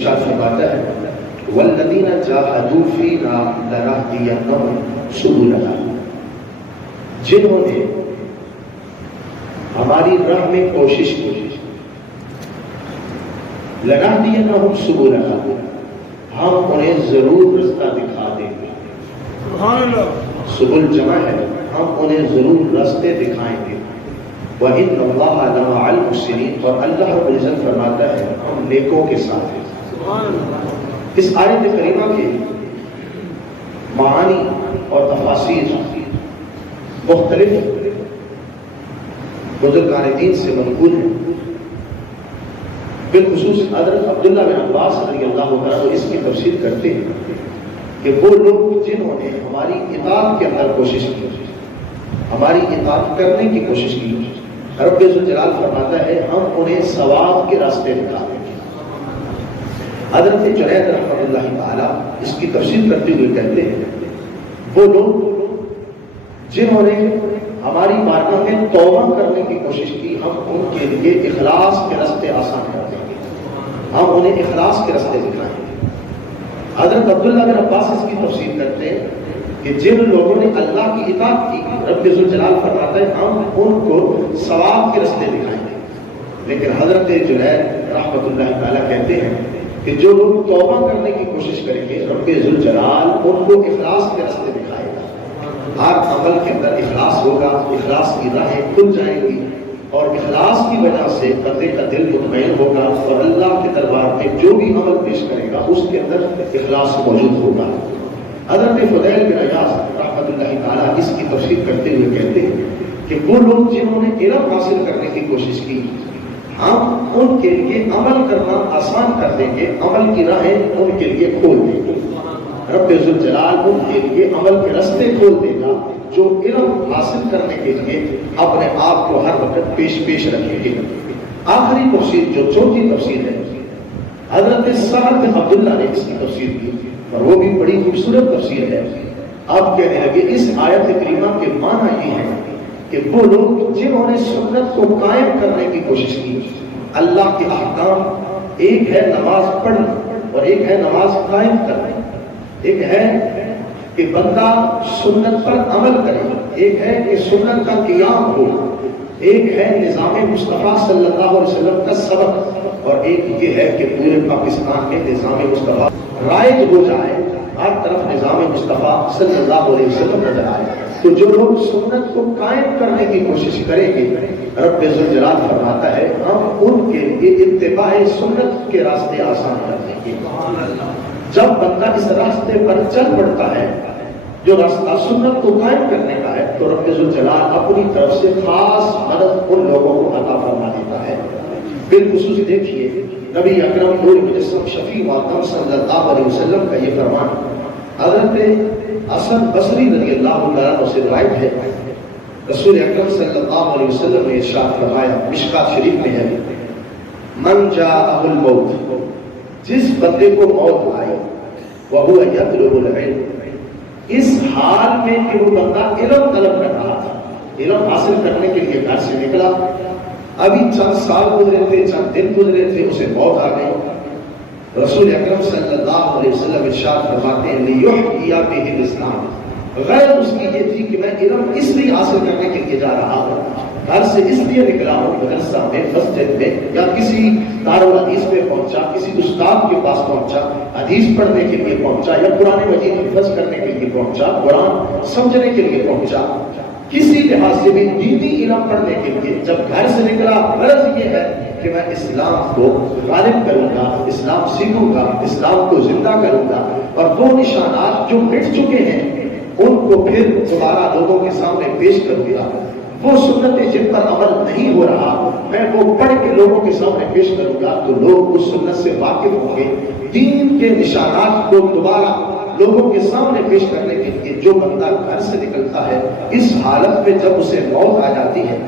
ارشاد فرماتا ہے والذین جاہدوا فینا لنہدینہم سبلنا، جنہوں نے ہماری راہ میں کوشش کی، لنہدینہم سبلنا، ہم انہیں ضرور رستہ دکھا دیں گے۔ سبحان اللہ۔ سبل جمع ہے، ہم انہیں ضرور راستے دکھائیں گے۔ وَإِنَّ اللَّهَ لَمَعَ الْمُحْسِنِينَ، اور اللہ رب العزت فرماتا ہے ہم نیکوں کے ساتھ ہیں۔ اس آیت کریمہ کے معانی اور تفاسیر مختلف بزرگان دین سے منقول ہیں، بالخصوص حضرت عبداللہ بن عباس رضی اللہ عنہ اس کی تفسیر کرتے ہیں کہ وہ لوگ جنہوں نے ہماری اطاعت کے اندر کوشش کی، ہماری اطاعت کرنے کی کوشش کی، رب ذوالجلال فرماتا ہے ہم انہیں ثواب کے راستے دکھا دیں گے۔ حضرت جنید رحمۃ اللہ تعالی اس کی تفسیر کرتے ہوئے کہتے ہیں وہ لوگ جنہوں نے ہماری بارگاہ میں توبہ کرنے کی کوشش کی، ہم ان کے لیے اخلاص کے راستے آسان کر دیں گے، ہم انہیں اخلاص کے راستے دکھائیں گے۔ حضرت عبداللہ بن عباس اس کی تفسیر کرتے ہیں کہ جن لوگوں نے اللہ کی اطاعت کی، رب ذوالجلال فرماتا ہے ہم ان کو ثواب کے راستے دکھائیں گے۔ لیکن حضرت جنید رحمۃ اللہ تعالی کہتے ہیں کہ جو لوگ توبہ کرنے کی کوشش کریں گے، رب ذوالجلال ان کو اخلاص کے راستے دکھائے گا۔ ہر عمل کے اندر اخلاص ہوگا، اخلاص کی راہیں کھل جائیں گی، اور اخلاص کی وجہ سے بندے کا دل مطمئن ہوگا، اور اللہ کے دربار میں جو بھی عمل پیش کرے گا اس کے اندر اخلاص موجود ہوگا۔ حضرت فضیل بن عیاض رحمۃ اللہ تعالیٰ اس کی تفسیر کرتے ہوئے کہتے ہیں کہ وہ لوگ جنہوں نے علم حاصل کرنے کی کوشش کی، ہم ان کے لیے عمل کرنا آسان کر دیں گے، عمل کی راہیں ان کے لیے کھول دیں گے۔ رب ذوالجلال ان کے لیے عمل کے راستے کھول دے گا جو علم حاصل کرنے کے لیے اپنے آپ کو ہر وقت پیش رکھیں گے۔ آخری تفسیر جو چوتھی تفسیر ہے، حضرت سعد بن عبداللہ نے اس کی تفسیر کی، اور وہ بھی بڑی خوبصورت تفسیر ہے۔ آپ کہنے لگے اس آیت کریمہ کے معنی یہ ہے کہ وہ لوگ جنہوں نے سنت کو قائم کرنے کی کوشش کی، اللہ کے احکام، ایک ہے نماز پڑھنا اور ایک ہے نماز قائم کرنا، ایک ہے کہ بندہ سنت پر عمل کرے، ایک ہے کہ سنت کا قیام ہو، ایک ہے نظام مصطفیٰ صلی اللہ علیہ وسلم کا سبق، اور ایک یہ ہے کہ پورے پاکستان میں نظام مصطفیٰ رائج ہو جائے، ہر طرف نظام مصطفیٰ صلی اللہ علیہ وسلم نظر آئے۔ تو جو لوگ سنت کو قائم کرنے کی کوشش کریں گے، رب ذوالجلال فرماتا ہے ہم ان کے لیے اتباع سنت کے راستے آسان کر دیں گے۔ جب بندہ اس راستے پر چل پڑتا ہے جو راستہ سنت کو قائم کرنے کا ہے، تو رب ذوالجلال اپنی طرف سے خاص مدد ان لوگوں کو عطا فرما دیتا ہے۔ بالخصوص دیکھیے نبی اکرم نور مجسم شفیع معظم صلی اللہ علیہ وسلم کا یہ فرمان حضرت حسن بصری رضی اللہ عنہ سے روایت ہے، رسول اکرم صلی اللہ علیہ وسلم نے ارشاد فرمایا، مشکات شریف میں ہے، من جاءہ الموت، جس بندے کو موت آئی، وہو یطلب العلم، اس حال میں کہ وہ بندہ علم طلب کر رہا تھا، علم حاصل کرنے کے لیے گھر سے نکلا، ابھی چند سال گزرے تھے، چند دن گزرے تھے، اسے موت آ گئی۔ رسول اکرم صلی اللہ علیہ وسلم ارشاد فرماتے ہیں لیحیی بہ الاسلام، غرض اس کی یہ تھی کہ میں علم اس لیے حاصل کرنے کے لیے جا رہا ہوں، گھر سے اس لیے نکلا ہوں، مدرسہ میں، مسجد میں، یا کسی دارالحدیث میں پہنچا، کسی استاد کے پاس پہنچا، حدیث پڑھنے کے لیے پہنچا، یا قرآن مجید حفظ کرنے کے لیے پہنچا، قرآن سمجھنے کے لیے پہنچا، کسی لحاظ سے بھی دینی علم پڑھنے کے لیے جب گھر سے نکلا، غرض یہ ہے کہ میں اسلام کو غالب کروں گا، اسلام سیکھوں گا، اسلام کو زندہ کروں گا، اور وہ نشانات جو مٹ چکے ہیں ان کو پھر دوبارہ لوگوں کے سامنے پیش کروں گا، وہ سنتیں جن پر عمل نہیں ہو رہا میں وہ پڑھ کے لوگوں کے سامنے پیش کروں گا، تو لوگ اس سنت سے واقف ہوں گے، دین کے نشانات کو دوبارہ لوگوں کے سامنے پیش کرنے کے لیے جو بندہ گھر سے نکلتا ہے، اس حالت میں جب اسے موت آ جاتی ہے،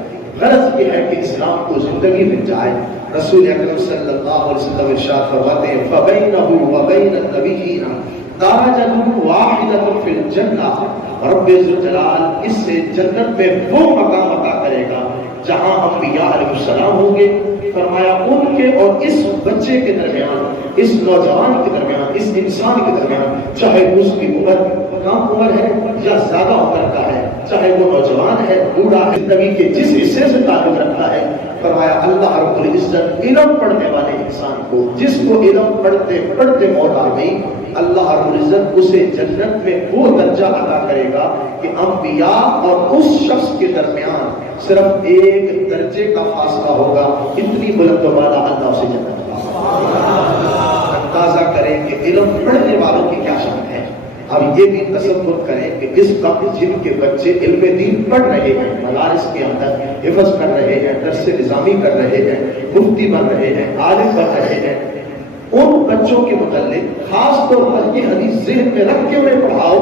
غرض یہ ہے کہ اسلام کو زندگی مل جائے۔ رسول اکرم صلی اللہ علیہ وسلم ارشاد فرماتے ہیں فَبَيْنَهُ وَبَيْنَ النَّبِيِّينَ دَرَجَةٌ وَاحِدَةٌ فِي الْجَنَّةِ، رب ذوالجلال اس سے جنت میں وہ مقام عطا کرے گا جہاں انبیاء علیہ السلام ہوں گے، فرمایا ان کے اور اس بچے کے درمیان، اس نوجوان کے درمیان، اس انسان کے درمیان، چاہے اس کی عمر کم عمر ہے یا زیادہ عمر کا ہے، چاہے وہ نوجوان ہے، بوڑھا ہے، زندگی کے جس حصے سے تعلق رکھتا ہے، فرمایا اللہ رب العزت علم پڑھنے والے انسان کو، جس کو علم پڑھتے پڑھتے موت آ گئی، اللہ رب العزت اسے جنت میں وہ درجہ عطا کرے گا کہ انبیاء اور اس شخص کے درمیان صرف ایک درجے کا فاصلہ ہوگا، اتنی بلند و بالا اللہ اسے جنت کا اندازہ کریں کہ علم پڑھنے والوں کی کیا شان ہے۔ اب یہ بھی تصور کریں کہ اس وقت جن کے بچے علم دین پڑھ رہے ہیں، مدارس کے اندر حفظ کر رہے ہیں، درس نظامی کر رہے ہیں، مفتی بن رہے ہیں، عالم بن رہے ہیں، ان بچوں کے متعلق خاص طور پر یہ حدیث ذہن میں رکھ کے انہیں پڑھاؤ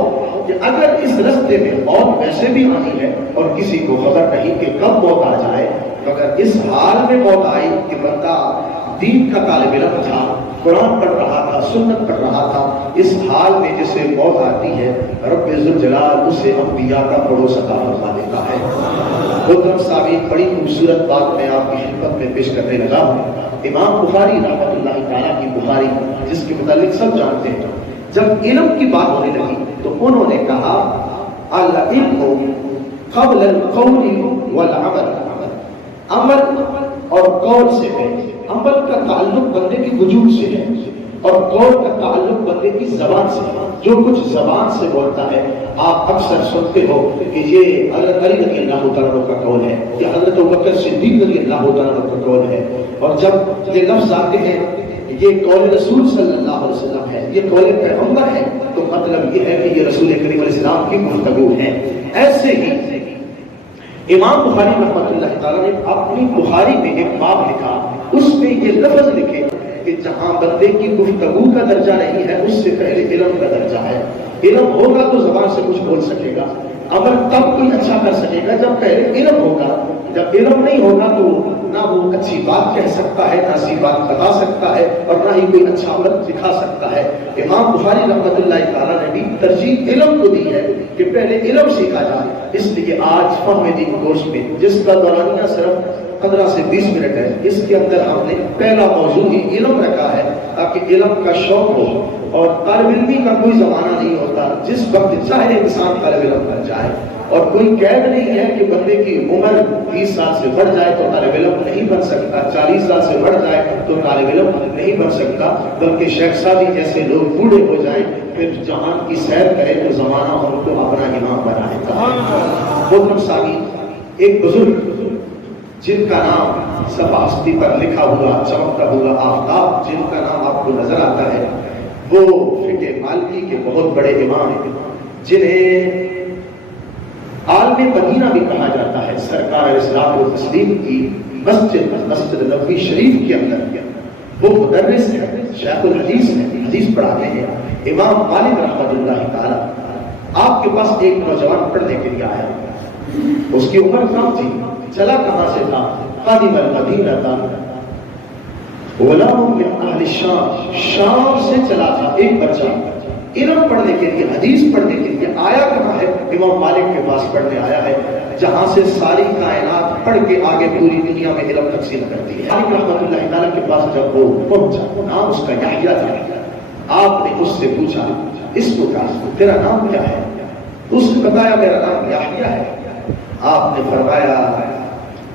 کہ اگر اس رستے میں موت ویسے بھی آنی ہے اور کسی کو خبر نہیں کہ کب موت آ جائے، مگر اس حال میں موت آئی کہ بندہ دین کا طالب علم تھا، قرآن پڑھ رہا تھا، سنت پڑھ رہا تھا، اس حال میں جسے موت آتی ہے رب ذوالجلال اسے انبیاء کا پڑوس عطا فرما دیتا ہے۔ محترم سامعین، بڑی خوبصورت بات میں آپ کی خدمت میں پیش کرنے لگا ہوں۔ امام بخاری رحمۃ اللہ تعالیٰ کی بخاری، جس کے متعلق سب جانتے ہیں، جب علم کی بات ہونے لگی تو انہوں نے کہا العلم قبل القول والعمل، عمل اور قول سے ہے، عمل کا تعلق بندے کی وجود سے ہے اور قول کا تعلق بندے کی زبان سے ہے۔ جو کچھ زبان سے بولتا ہے، آپ اکثر سنتے ہو کہ یہ حضرت علی رضی اللہ تعالیٰ کا قول ہے، یہ حضرت ابوبکر صدیق رضی اللہ تعالیٰ کا قول ہے، اور جب یہ لفظ آتے ہیں یہ قول رسول صلی اللہ علیہ وسلم ہے، یہ قول پیغمبر ہے، تو مطلب یہ ہے کہ یہ رسول کریم علیہ السلام کی گفتگو ہے۔ ایسے ہی امام بخاری رحمۃ اللہ تعالیٰ نے اپنی بخاری میں ایک باب لکھا، اس میں یہ لفظ لکھے کہ جہاں بندے کی گفتگو کا درجہ نہیں ہے، اس سے پہلے علم کا درجہ ہے۔ علم ہوگا تو زبان سے کچھ بول سکے گا، عمل تب کوئی اچھا کر سکے گا جب پہلے علم ہوگا۔ جب علم نہیں ہوگا تو نہ وہ اچھی بات کہہ سکتا ہے، نہ اچھی بات بتا سکتا ہے، اور نہ ہی کوئی اچھا عمل دکھا سکتا ہے۔ امام بخاری رحمۃ اللہ تعالیٰ نے بھی ترجیح علم کو دی ہے کہ پہلے علم سیکھا جائے۔ اس لیے آج فہم دین کورس میں، جس کا دورانیہ صرف 15 سے 20 منٹ ہے، اس کے اندر ہم نے پہلا موضوع ہی علم رکھا ہے تاکہ علم کا شوق ہو، اور طالب علمی کا کوئی زمانہ نہیں ہوتا، جس وقت چاہے انسان طالب علم بن جائے، اور کوئی قید نہیں ہے کہ بندے کی عمر 20 سال سے بڑھ جائے تو طالب علم نہیں بن سکتا، 40 سال سے بڑھ جائے تو طالب علم نہیں بن سکتا، بلکہ شیخ سادی جیسے لوگ بوڑھے ہو جائیں پھر جہان کی سیر کرے تو زمانہ ان کو اپنا امام بنا دیتا ہے۔ محترم سامعین، ایک بزرگ جن کا نام صفحہ ہستی پر لکھا ہوا چمکتا ہوا آفتاب، جن کا نام آپ کو نظر آتا ہے، وہ فقہ مالکی کے بہت بڑے امام ہیں، جنہیں عالم مدینہ بھی کہا جاتا ہے۔ سرکار اسلام و تسلیم کی مسجد نبوی شریف کے اندر وہ مدرس ہیں، شیخ الحدیث ہیں، حدیث پڑھاتے ہیں۔ امام مالک رحمۃ اللہ تعالی آپ کے پاس ایک نوجوان پڑھنے کے لیے آیا، اس کی عمر کم تھی، چلا کہاں سے تھا؟ قادم المدینہ تھا، غلام من اہل الشام، شام سے چلا تھا ایک بچہ، علم پڑھنے کے لیے، حدیث پڑھنے کے لیے آیا کہاں ہے؟ امام مالک کے پاس پڑھنے آیا ہے، جہاں سے ساری کائنات پڑھ کے آگے پوری دنیا میں علم تقسیم کرتی ہے۔ مالک رحمۃ اللہ تعالیٰ کے پاس جب وہ پہنچا، نام اس کا یحییٰ تھا، آپ نے اس سے پوچھا اس کو کہا تیرا نام کیا ہے؟ اس نے بتایا میرا نام یحییٰ ہے۔ آپ نے فرمایا،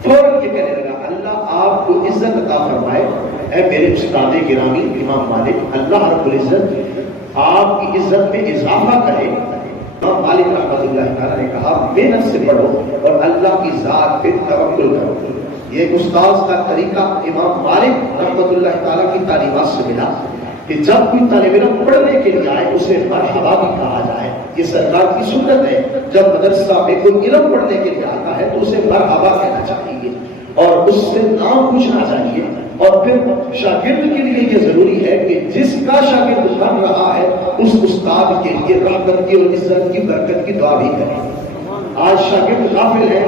فوراً یہ کہنے لگا اللہ آپ کو عزت عطا فرمائے، اے میرے استاد گرامی امام مالک، اللہ رب العزت آپ کی عزت میں اضافہ کرے۔ امام مالک رحمۃ اللہ تعالیٰ نے کہا محنت سے پڑھو اور اللہ کی ذات پہ توکل کرو۔ یہ ایک استاذ کا طریقہ امام مالک رحمۃ اللہ تعالیٰ کی تعلیمات سے ملا کہ جب کوئی طالب علم پڑھنے کے لیے آئے اسے مرحبا بھی کہا جائے۔ یہ سرکار کی سنت ہے، جب مدرسہ میں کوئی علم پڑھنے کے لیے آتا ہے تو اسے مرحبا کہنا چاہیے اور اس سے نام پوچھنا چاہیے، اور پھر شاگرد کے لیے یہ ضروری ہے کہ جس کا شاگرد بن رہا ہے اس استاد کے لیے رحمت کی اور عزت کی برکت کی دعا بھی کرے۔ آج شاگرد غافل ہیں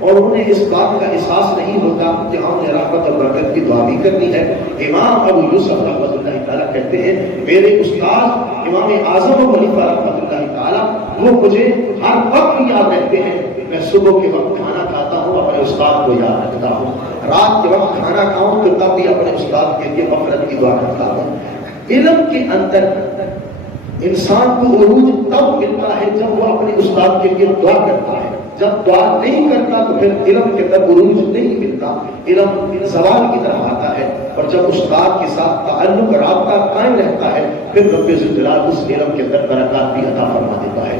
اور انہیں اس بات کا احساس نہیں ہوتا کہ ہم نے رحمت اور برکت کی دعا بھی کرنی ہے۔ امام ابو یوسف رحمۃ اللہ تعالیٰ کہتے ہیں میرے استاد امام اعظم ابو حنیفہ رحمۃ اللہ تعالیٰ وہ مجھے ہر وقت یاد رہتے ہیں۔ میں صبح کے وقت کھانا کھاتا ہوں، اپنے اپنے استاد کو یاد رکھتا ہوں، رات کے وقت کھانا کھاؤں تو تب بھی اپنے استاد کے لیے مغفرت کی دعا کرتا ہوں۔ علم کے اندر انسان کو عروج تب ملتا ہے جب وہ اپنے استاد کے لیے دعا کرتا ہے، جب دعا نہیں کرتا تو پھر علم کے اندر عروج نہیں ملتا، علم زوال کی طرف آتا ہے۔ اور جب استاد کے ساتھ تعلق رابطہ قائم رہتا ہے پھر رب ذوالجلال اس علم کے اندر برکات بھی عطا فرما دیتا ہے۔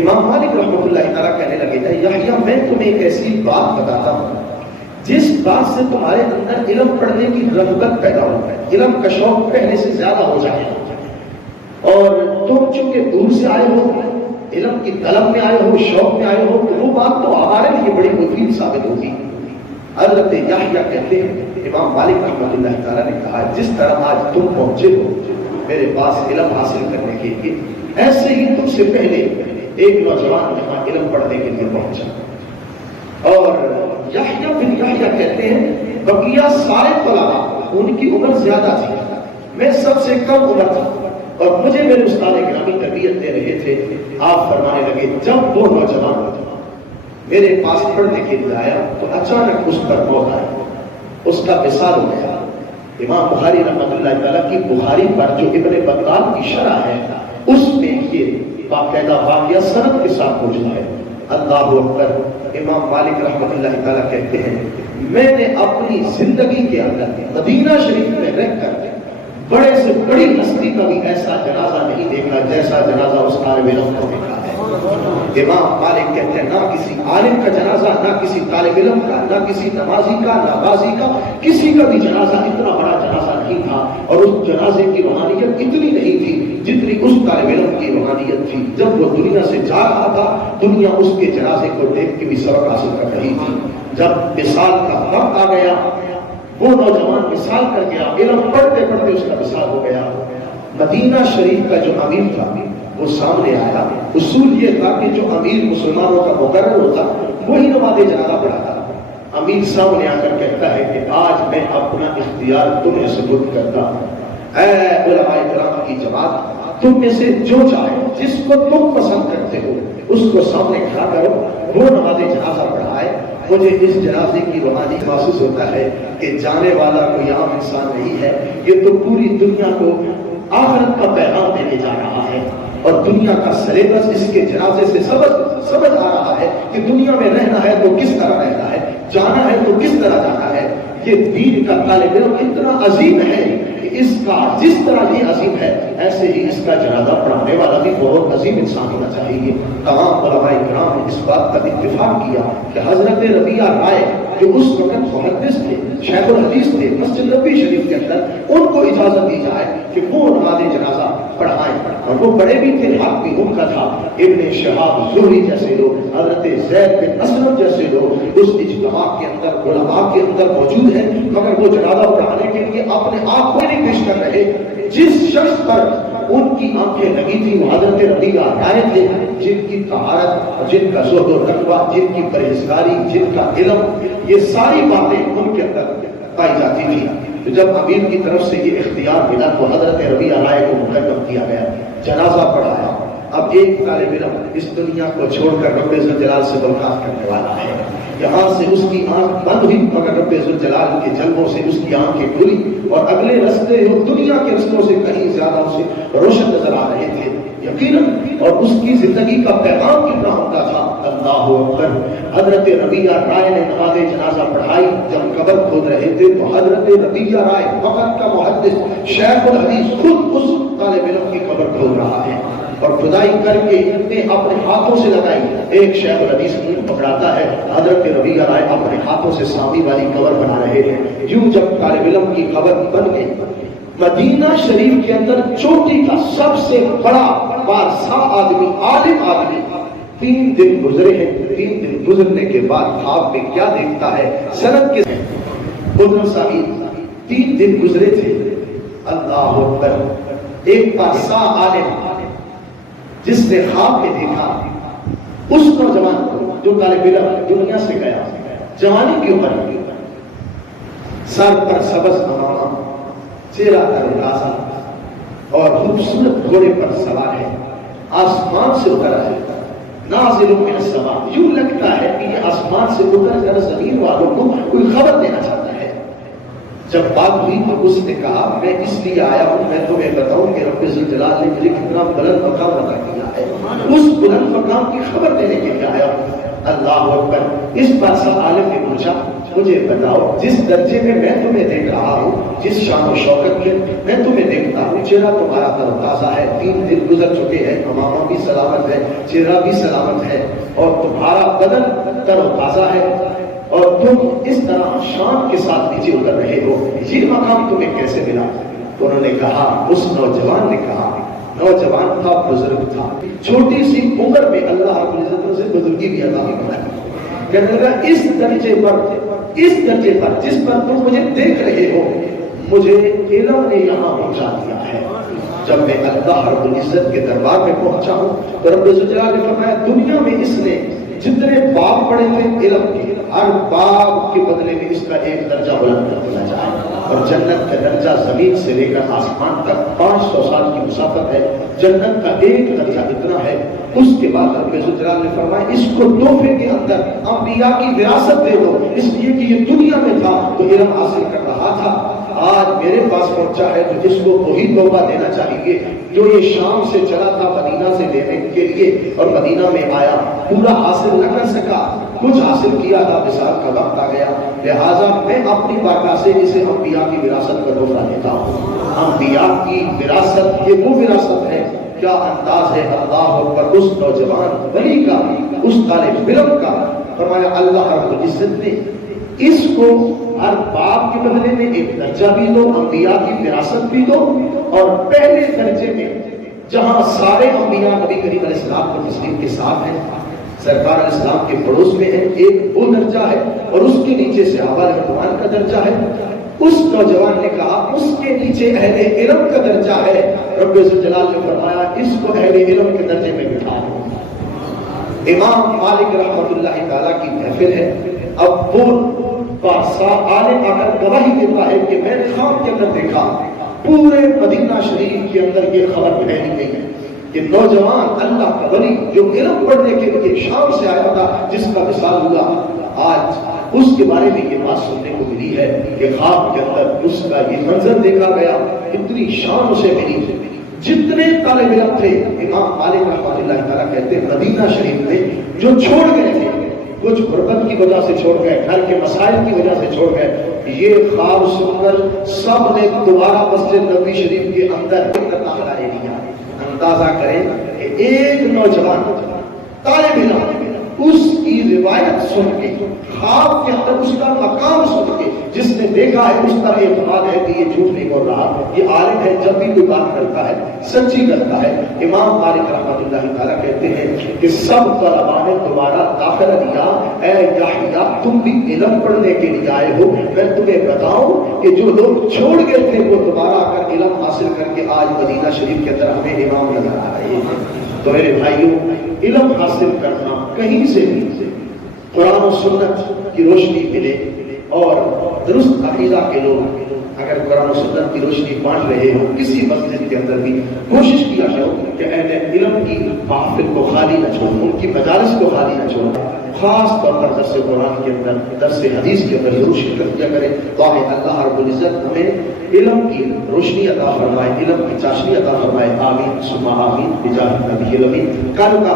امام مالک رحمۃ اللہ تعالیٰ کہنے لگے تھے، یحییٰ میں تمہیں ایک ایسی بات بتاتا ہوں جس بات سے تمہارے اندر علم پڑھنے کی رغبت پیدا ہو ہے، علم کا شوق پہلے سے زیادہ ہو جائے، اور تم چونکہ دور سے آئے ہو، علم کی طلب میں آئے ہو، شوق میں آئے ہو، تو وہ بات تو ہمارے لیے بڑی مفید ثابت ہوگی۔ حضرت یحییٰ کہتے ہیں، امام مالک رحمۃ اللہ تعالیٰ نے کہا، جس طرح آج تم پہنچے ہو میرے پاس علم حاصل کرنے کے لیے، ایسے ہی تم سے پہلے ایک نوجوان یہاں علم پڑھنے کے لیے پہنچا، اور یحییٰ بن یحییٰ کہتے ہیں بقیہ سارے طلباء ان کی عمر زیادہ تھی، میں سب سے کم عمر تھا، اور مجھے میرے استاد گرامی تربیت دے رہے تھے۔ آپ فرمانے لگے، جب وہ نوجوان میرے پاس پڑھنے کے لیے آیا تو اچانک اس پر موت آئی، اس کا وصال ہو گیا۔ امام بخاری رحمۃ اللہ تعالیٰ کی بخاری پر جو ابن بطال کی شرح ہے اس میں یہ باقاعدہ واقعہ سند کے ساتھ موجود ہے۔ اللہ اکبر۔ امام مالک رحمۃ اللہ تعالیٰ کہتے ہیں، میں نے اپنی زندگی کے اندر مدینہ شریف میں رہ کر بڑے سے بڑی ہستی کا بھی ایسا جنازہ نہیں دیکھا جیسا جنازہ اس طالب علم کو دیکھا ہے۔ امام مالک کہتے ہیں، نہ کسی عالم کا جنازہ، نہ کسی طالب علم کا، نہ کسی نمازی کا، نہ غازی کا، کسی کا بھی جنازہ اتنا بڑا جنازہ نہیں تھا، اور اس جنازے کی روحانیت اتنی نہیں تھی جتنی اس طالب علم کی روحانیت تھی۔ جب وہ دنیا سے جا رہا تھا دنیا اس کے جنازے کو دیکھ کے بھی سبق حاصل کر رہی تھی۔ جب وصال کا وقت آ گیا، وہ نوجوان وصال کر گیا، علم پڑھتے پڑھتے اس کا وصال ہو گیا۔ مدینہ شریف کا جو امیر تھا وہ سامنے آیا۔ اصول یہ تھا کہ جو امیر مسلمانوں کا مقرر ہوتا وہی نماز جنازہ پڑھاتا۔ امیر سامنے آ کر کہتا ہے کہ آج میں اپنا اختیار تمہیں سپرد کرتا ہوں، اے علماء کرام کی جماعت، تم میں سے جو چاہے جس کو تم پسند کرتے ہو اس کو سامنے کھڑا کرو، وہ نماز جنازہ پڑھائے۔ مجھے اس جنازے کی روحانی محسوس ہوتا ہے کہ جانے والا کوئی عام انسان نہیں ہے، یہ تو پوری دنیا کو آخرت کا پیغام دینے جا رہا ہے، اور دنیا کا سلیبس اس کے جنازے سے سمجھ آ رہا ہے کہ دنیا میں رہنا ہے تو کس طرح رہنا ہے، جانا ہے تو کس طرح جانا ہے۔ یہ دین کا طالب علم اتنا عظیم ہے کہ اس کا جس طرح یہ عظیم ہے ایسے ہی اس کا جنازہ پڑھانے والا بھی بہت عظیم انسان ہونا چاہیے۔ تمام علماء کرام نے اس بات کا اتفاق کیا کہ حضرت ربیعہ رائے جو اس وقت محدث تھے، شیخ الحدیث تھے مسجد نبوی شریف کے اندر، ان کو اجازت دی جائے کہ وہ نماز جنازہ پڑھائیں، اور وہ بڑے بھی تھے، حق بھی ان کا تھا۔ ابن شہاب زہری جیسے لوگ، حضرت زید بن اسلم جیسے لوگ اس اجتماع کے اندر علماء کے اندر موجود ہیں، مگر وہ جنازہ پڑھانے کے لیے اپنے آپ کو نہیں پیش کر رہے۔ جس شخص پر ان کی آنکھیں لگی تھی وہ حضرت ربیعہ رائے تھے، جن کی طہارت، جن کا زہد و تقویٰ، جن کی پرہیزگاری، جن کا علم، یہ ساری باتیں ان کے اندر پائی جاتی تھی۔ تو جب امیر کی طرف سے یہ اختیار ملا تو حضرت ربیعہ رائے کو مقرر کیا گیا، جنازہ پڑھایا۔ اب ایک طالب علم اس دنیا کو چھوڑ کر رب ذوالجلال سے ملاقات کرنے والا ہے، یہاں سے اس کی آنکھ بند ہوئی مگر رب ذوالجلال کے جلووں سے اس کی آنکھیں کھلی، اور اگلے رستے دنیا کے رستوں سے کہیں زیادہ اسے روشن نظر آ رہے تھے یقیناً، اور اس کی زندگی کا پیغام کتنا عمدہ تھا۔ اللہ اکبر۔ حضرت ربیعہ رائے نے نماز جنازہ پڑھائی۔ جب قبر کھود رہے تھے تو حضرت ربیعہ رائے وقت کا محدث شیخ الحدیث خود اس طالب علم کی قبر کھود رہا ہے، اور کھدائی کر کے نے اپنے ہاتھوں سے لگائی۔ ایک شیخ الحدیث منہ پکڑاتا ہے، حضرت ربیعہ رائے اپنے ہاتھوں سے سامی والی قبر بنا رہے ہیں۔ یوں جب طالب علم کی قبر بن گئی، مدینہ شریف کے اندر چوٹی کا سب سے بڑا بادشاہ آدمی، عالم آدمی، 3 دن گزرے ہیں۔ 3 دن گزرنے کے بعد خواب میں کیا دیکھتا ہے؟ سند کے قدر صاحب 3 دن گزرے تھے۔ اللہ اکبر۔ ایک بادشاہ عالم جس نے خواب میں دیکھا اس نوجوان کو جو طالب علم دنیا سے گیا، جوانی کی عمر، سر پر سبز امامہ، چہرہ تازہ اور خوبصورت گھوڑے پر سوار ہے، آسمان سے اتر آیا، نازل من السماء، یوں لگتا ہے کہ یہ آسمان سے اتر کر زمین والوں کو کوئی خبر دینا چاہتا ہے۔ جب بات ہوئی تو اس نے کہا میں اس لیے آیا ہوں میں تمہیں بتاؤں کہ رب ذوالجلال نے مجھے کتنا بلند مقام عطا کیا ہے، اس بلند مقام کی خبر دینے کے لیے آیا ہوں۔ اللہ اکبر۔ اس بادشاہ عالم نے پوچھا مجھے بتاؤ جس درجے میں میں تمہیں دیکھ رہا ہوں، جس شان و شوکت میں تمہیں دیکھتا ہوں، چہرہ تمہارا تر و تازہ ہے، 3 دن گزر چکے ہیں، امامہ بھی سلامت ہے، چہرہ بھی سلامت ہے، اور تمہارا بدن تر و تازہ ہے، اور تم اس طرح شان کے ساتھ نیچے اتر رہے ہو، یہ مقام تمہیں کیسے ملا؟ انہوں نے کہا، اس نوجوان نے کہا، نوجوان تھا، بزرگ تھا، چھوٹی سی عمر میں اللہ رب العزت سے بزرگی بھی عطا فرمائی۔ کہنے لگا اس درجے پر جس پر تم مجھے دیکھ رہے ہو، مجھے علم نے یہاں پہنچا دیا ہے۔ جب میں اللہ رب العزت کے دربار میں پہنچا ہوں تو رب الجلال نے فرمایا دنیا میں اس نے جتنے باب پڑھے تھے علم کے، ہر باب کے بدلے میں اس کا ایک درجہ بلند کر دیا جائے، اور جنت کا درجہ زمین سے لے کر آسمان تک 500 سال کی مسافت ہے، جنت کا ایک درجہ اتنا ہے۔ اس کے بعد رب ذوالجلال نے فرمایا اس کو تحفے کے اندر انبیاء کی وراثت دے دو، اس لیے کہ یہ دنیا میں تھا تو علم حاصل کر رہا تھا، آج میرے پاس پہنچا ہے تو اس کو وہی تحفہ دینا چاہیے جو یہ شام سے چلا تھا مدینہ سے لینے کے لیے، اور مدینہ میں آیا، پورا حاصل نہ کر سکا، کچھ حاصل کیا تھا، وصال کا وقت آ گیا، لہٰذا میں اپنی بارگاہ سے اسے انبیاء کی وراثت کا تحفہ دیتا ہوں۔ انبیاء کی وراثت یہ وہ وراثت ہے، کیا انداز ہے اللہ اکبر اس نوجوان ولی کا، اس طالب علم کا۔ فرمایا اللہ رب العزت نے اس کو ہر باب کے بدلے میں ایک درجہ بھی دو، انبیاء کی وراثت بھی دو، اور پہلے درجے میں جہاں سارے انبیاء نبی کریم علیہ السلام کو تسلیم کے ساتھ ہیں، سرکار علیہ السلام کے پڑوس میں ہے، ایک وہ درجہ ہے، اور اس کے نیچے صحابہ رضوان کا درجہ ہے۔ اس نوجوان نے کہا اس کے نیچے اہل علم کا درجہ ہے، رب ذوالجلال نے فرمایا اس کو اہل علم کے درجے میں بٹھا دو۔ امام مالک رحمۃ اللہ تعالیٰ کی محفل ہے، اب وہ بادشاہ عالم آ کر گواہی دیتا ہے کہ میں نے خواب کے اندر دیکھا، پورے مدینہ شریف کے اندر یہ خبر پھیلی گئی ہے کہ نوجوان اللہ کا ولی جو علم پڑھنے کے لیے شام سے آیا تھا، جس کا وصال ہوا، آج اس کے بارے میں یہ بات سننے کو ملی ہے کہ خواب کے اندر اس کا یہ منظر دیکھا گیا، اتنی شان اسے ملی۔ جتنے طالب علم تھے، امام مالک رحمۃ اللہ تعالیٰ کہتے ہیں مدینہ شریف میں جو چھوڑ گئے تھے، کچھ غربت کی وجہ سے چھوڑ گئے، گھر کے مسائل کی وجہ سے چھوڑ گئے، یہ خواب سن کر سب نے دوبارہ مسجد نبوی شریف کے اندر داخلہ لے لیا۔ اندازہ کریں کہ ایک نوجوان طالب علم اس کی روایت سن کے، خواب کے اندر اس کا مقام سن کے، جس نے دیکھا ہے اس کا اعتماد ہے کہ یہ جھوٹ نہیں بول رہا، یہ عالم ہے، جب بھی کوئی بات کرتا ہے سچی کرتا ہے۔ امام مالک رحمۃ اللہ تعالیٰ کہتے ہیں کہ سب طلباء نے دوبارہ داخلہ دیا، اے یحییٰ تم بھی علم پڑھنے کے لیے آئے ہو، میں تمہیں بتاؤں کہ جو لوگ چھوڑ گئے تھے وہ دوبارہ آ کر علم حاصل کر کے آج مدینہ شریف کے اندر ہمیں امام نظر آ رہے ہیں۔ تو میرے بھائیوں، علم حاصل کرنا کہیں سے بھی قرآن و سنت کی روشنی ملے، اور درست عقیدہ کے لوگ اگر قرآن و سنت کی روشنی بانٹ رہے ہو کسی مسجد کے اندر بھی، کوشش کیا کرو کہ اہل علم کی محفل کو خالی نہ چھوڑو، ان کی مجالس کو خالی نہ چھوڑو، خاص طور پر درس قرآن کے اندر، درس حدیث کے اندر ضرور شرکت کیا کریں۔ واہ اللہ رب العزت ہمیں علم کی روشنی عطا فرمائے، علم کی چاشنی عطا فرمائے، آمین ثم آمین بجاہ نبی الامین۔ کل کا